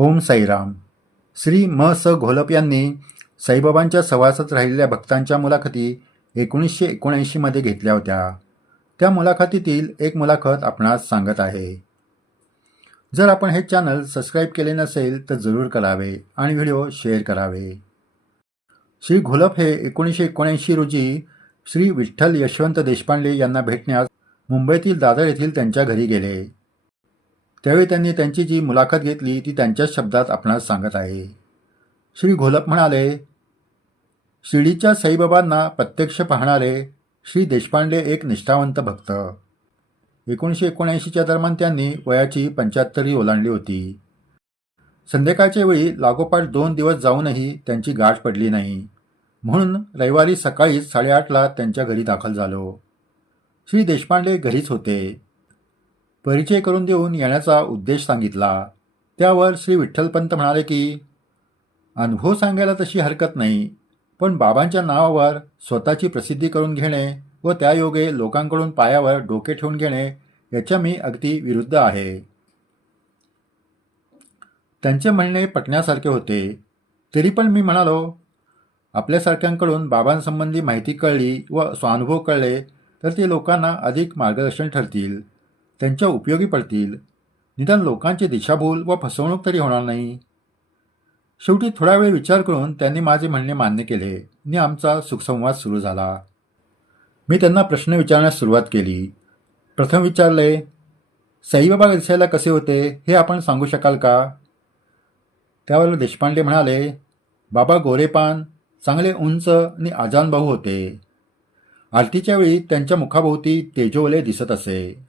ओम साईराम. श्री म. स. घोलप यांनी साईबाबांच्या सहवासात राहिलेल्या भक्तांच्या मुलाखती 1979मध्ये घेतल्या होत्या. त्या मुलाखतीतील एक मुलाखत आपणास सांगत आहे. जर आपण हे चॅनल सबस्क्राईब केले नसेल तर जरूर करावे आणि व्हिडिओ शेअर करावे. श्री घोलप हे 1979 रोजी श्री विठ्ठल यशवंत देशपांडे यांना भेटण्यास मुंबईतील दादर येथील त्यांच्या घरी गेले. त्यावेळी त्यांनी त्यांची जी मुलाखत घेतली ती त्यांच्याच शब्दात आपणास सांगत आहे. श्री घोलप म्हणाले, शिर्डीच्या साईबाबांना प्रत्यक्ष पाहणारे श्री देशपांडे एक निष्ठावंत भक्त. 1979च्या दरम्यान त्यांनी वयाची 75 ओलांडली होती. संध्याकाळच्या वेळी लागोपाठ 2 दिवस जाऊनही त्यांची गाठ पडली नाही. म्हणून रविवारी सकाळी 8:30ला त्यांच्या घरी दाखल झालो. श्री देशपांडे घरीच होते. परिचय करून देऊन येण्याचा उद्देश सांगितला. त्यावर श्री विठ्ठलपंत म्हणाले की अनुभव सांगायला तशी हरकत नाही, पण बाबांच्या नावावर स्वतःची प्रसिद्धी करून घेणे व त्यायोगे लोकांकडून पायावर डोके ठेवून घेणे याच्या मी अगदी विरुद्ध आहे. त्यांचे म्हणणे पटण्यासारखे होते. तरी पण मी म्हणालो, आपल्यासारख्यांकडून बाबांसंबंधी माहिती कळली व स्वानुभव कळले तर ते लोकांना अधिक मार्गदर्शन ठरतील, त्यांच्या उपयोगी पडतील. निदान लोकांची दिशाभूल व फसवणूक तरी होणार नाही. शेवटी थोडा वेळ विचार करून त्यांनी माझे म्हणणे मान्य केले आणि आमचा सुखसंवाद सुरू झाला. मी त्यांना प्रश्न विचारण्यास सुरुवात केली. प्रथम विचारले, साईबाबा दिसायला कसे होते हे आपण सांगू शकाल का? त्यावर देशपांडे म्हणाले, बाबा गोरेपान, चांगले उंच आणि आजानभाऊ होते. आरतीच्या वेळी त्यांच्या मुखाभोवती तेजोवले दिसत असे.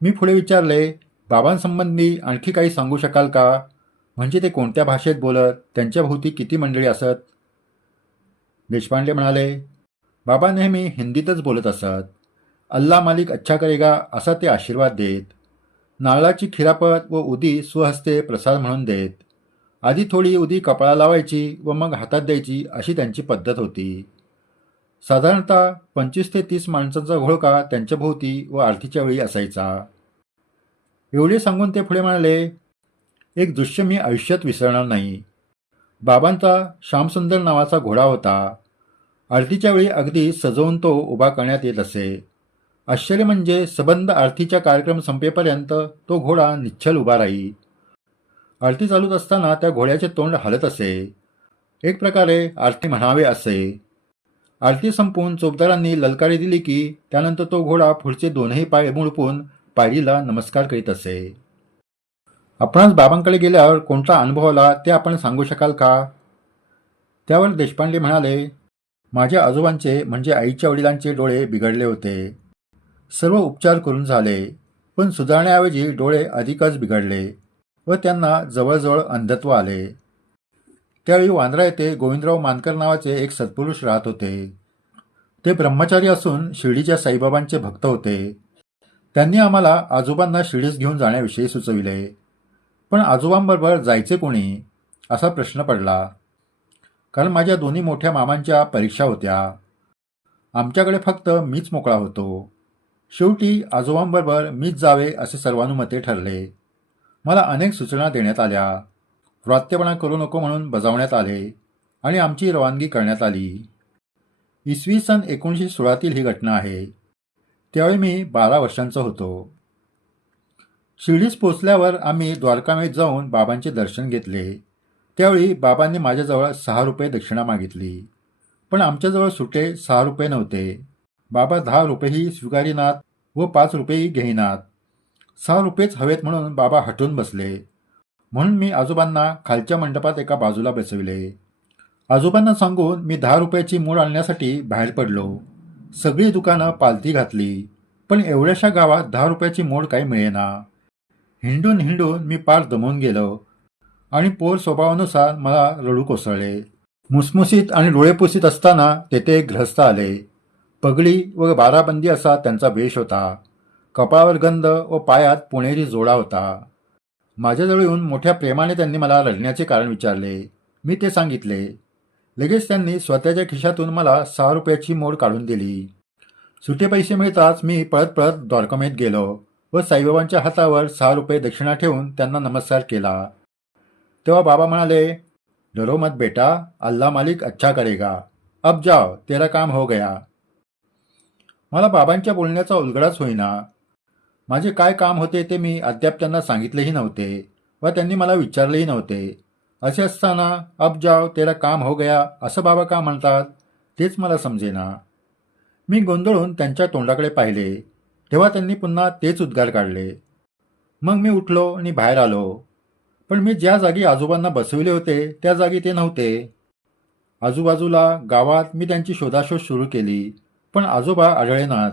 मी पुढे विचारले, बाबांसंबंधी आणखी काही सांगू शकाल का? म्हणजे ते कोणत्या भाषेत बोलत, त्यांच्या भोवती किती मंडळी असत? देशपांडे म्हणाले, बाबा नेहमी हिंदीतच बोलत असत. अल्ला मालिक अच्छा करेगा असा ते आशीर्वाद देत. नारळाची खिरापत व उदी स्वहस्ते प्रसाद म्हणून देत. आधी थोडी उदी कपाळा लावायची व मग हातात द्यायची अशी त्यांची पद्धत होती. साधारणतः 25 ते 30 माणसांचा घोळका त्यांच्या भोवती व आरतीच्या वेळी असायचा. एवढे सांगून ते पुढे म्हणाले, एक दृश्य मी आयुष्यात विसरणार नाही. बाबांचा श्यामसुंदर नावाचा घोडा होता. आरतीच्या वेळी अगदी सजवून तो उभा करण्यात येत असे. आश्चर्य म्हणजे सबंध आरतीचा कार्यक्रम संपेपर्यंत तो घोडा निश्चल उभा राही. आरती चालूच असताना त्या घोड्याचे तोंड हलत असे. एक प्रकारे आरती म्हणावे असे. आरती संपून चोपदारांनी ललकारी दिली की त्यानंतर तो घोडा पुढचे दोनही पाय मुडपून पायरीला नमस्कार करीत असे. आपणास बाबांकडे गेल्यावर कोणता अनुभव आला ते आपण सांगू शकाल का? त्यावर देशपांडे म्हणाले, माझ्या आजोबांचे म्हणजे आईच्या वडिलांचे डोळे बिघडले होते. सर्व उपचार करून झाले, पण सुधारण्याऐवजी डोळे अधिकच बिघडले व त्यांना जवळजवळ अंधत्व आले. त्यावेळी वांद्रा येथे गोविंदराव मानकर नावाचे एक सत्पुरुष राहत होते. ते ब्रह्मचारी असून शिर्डीच्या साईबाबांचे भक्त होते. त्यांनी आम्हाला आजोबांना शिर्डीस घेऊन जाण्याविषयी सुचविले. पण आजोबांबरोबर जायचे कोणी असा प्रश्न पडला. कारण माझ्या दोन्ही मोठ्या मामांच्या परीक्षा होत्या. आमच्याकडे फक्त मीच मोकळा होतो. शेवटी आजोबांबरोबर मीच जावे असे सर्वानुमते ठरले. मला अनेक सूचना देण्यात आल्या. व्रात्यपणा करू नको म्हणून बजावण्यात आले आणि आमची रवानगी करण्यात आली. इसवी सन 1916 ही घटना आहे. त्यावेळी मी 12 वर्षांचा होतो. शिर्डीस पोचल्यावर आम्ही द्वारकामेत जाऊन बाबांचे दर्शन घेतले. त्यावेळी बाबांनी माझ्याजवळ 6 रुपये दक्षिणा मागितली. पण आमच्याजवळ सुटे 6 रुपये नव्हते. बाबा 10 रुपयेही स्वीकारिनात व 5 रुपयेही घेईनात. 6 रुपयेच हवेत म्हणून बाबा हटून बसले. म्हणून मी आजोबांना खालच्या मंडपात एका बाजूला बसविले. आजोबांना सांगून मी 10 रुपयाची मूळ आणण्यासाठी बाहेर पडलो. सगळी दुकानं पालथी घातली, पण एवढ्याशा गावात 10 रुपयाची मोड काही मिळेना. हिंडून हिंडून मी पार दमून गेलो आणि पोर स्वभावानुसार मला रडू कोसळले. मुसमुसीत आणि डोळे पुसीत असताना तेथे एक गृहस्थ आले. पगडी व बाराबंदी असा त्यांचा वेश होता. कपाळावर गंध व पायात पुणेरी जोडा होता. माझ्याजवळ येऊन मोठ्या प्रेमाने त्यांनी मला रडण्याचे कारण विचारले. मी ते सांगितले. लगेच त्यांनी स्वतःच्या खिशातून मला 6 रुपयाची मोड काढून दिली. सुटे पैसे मिळताच मी पळत पळत द्वारकामेत गेलो व साईबाबांच्या हातावर 6 रुपये दक्षिणा ठेवून त्यांना नमस्कार केला. तेव्हा बाबा म्हणाले, डरो मत बेटा, अल्लाह मालिक अच्छा करेगा. अब जाओ, तेरा काम हो गया. मला बाबांच्या बोलण्याचा उलगडाच होईना. माझे काय काम होते ते मी अद्याप त्यांना सांगितलेही नव्हते व त्यांनी मला विचारलेही नव्हते. असे असताना अब जाओ तेरा काम हो गया असं बाबा का म्हणतात तेच मला समजेना. मी गोंधळून त्यांच्या तोंडाकडे पाहिले तेव्हा त्यांनी पुन्हा तेच उद्गार काढले. मग मी उठलो आणि बाहेर आलो. पण मी ज्या जागी आजोबांना बसविले होते त्या जागी ते नव्हते. आजूबाजूला गावात मी त्यांची शोधाशोध सुरू केली, पण आजोबा आढळेनात.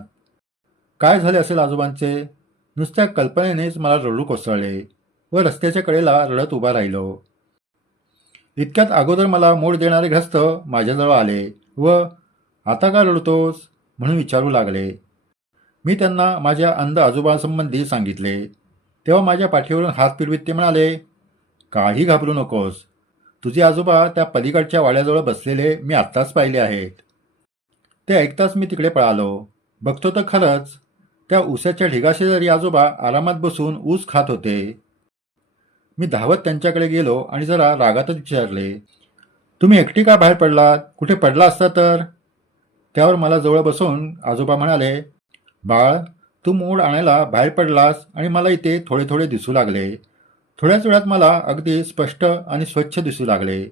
काय झाले असेल आजोबांचे? नुसत्या कल्पनेनेच मला रडू कोसळले व रस्त्याच्या कडेला रडत उभा राहिलो. इतक्यात अगोदर मला मोड देणारे ग्रस्त माझ्याजवळ आले व आता का रडतोस म्हणून विचारू लागले. मी त्यांना माझ्या अंध आजोबांसंबंधी सांगितले. तेव्हा माझ्या पाठीवरून हात फिरवीत ते म्हणाले, काही घाबरू नकोस. तुझे आजोबा त्या पलीकडच्या वाड्याजवळ बसलेले मी आत्ताच पाहिले आहेत. ते ऐकताच मी तिकडे पळालो. बघतो तर खरंच त्या ऊसाच्या ढिगाशेजारी आजोबा आरामात बसून ऊस खात होते. मी धावत त्यांच्याकडे गेलो आणि जरा रागातच विचारले, तुम्ही एकटी का बाहेर पडलात? कुठे पडला असता तर? त्यावर मला जवळ बसून आजोबा म्हणाले, बाळ, तू मूड आणायला बाहेर पडलास आणि मला इथे थोडे थोडे दिसू लागले. थोड्याच वेळात मला अगदी स्पष्ट आणि स्वच्छ दिसू लागले.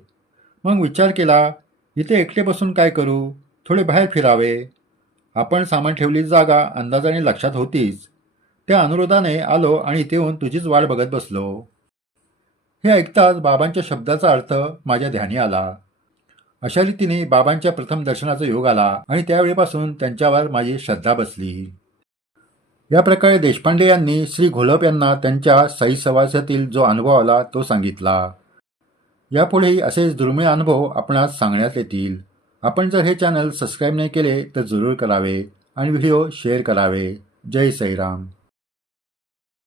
मग विचार केला, इथे एकटे बसून काय करू? थोडे बाहेर फिरावे. आपण सामान ठेवली जागा अंदाजाने लक्षात होतीच. त्या अनुरोधाने आलो आणि इथे येऊन तुझीच वाट बघत बसलो. हे ऐकताच बाबांच्या शब्दाचा अर्थ माझ्या ध्यानी आला. अशा रीतीने बाबांच्या प्रथम दर्शनाचा योग आला आणि त्यावेळीपासून त्यांच्यावर माझी श्रद्धा बसली. या प्रकारे देशपांडे यांनी श्री घोलप यांना त्यांच्या साई सहवासातील जो अनुभव आला तो सांगितला. यापुढेही असेच दुर्मिळ अनुभव आपणास सांगण्यात येतील. आपण जर हे चॅनल सबस्क्राईब नाही केले तर जरूर करावे आणि व्हिडिओ शेअर करावे. जय साईराम.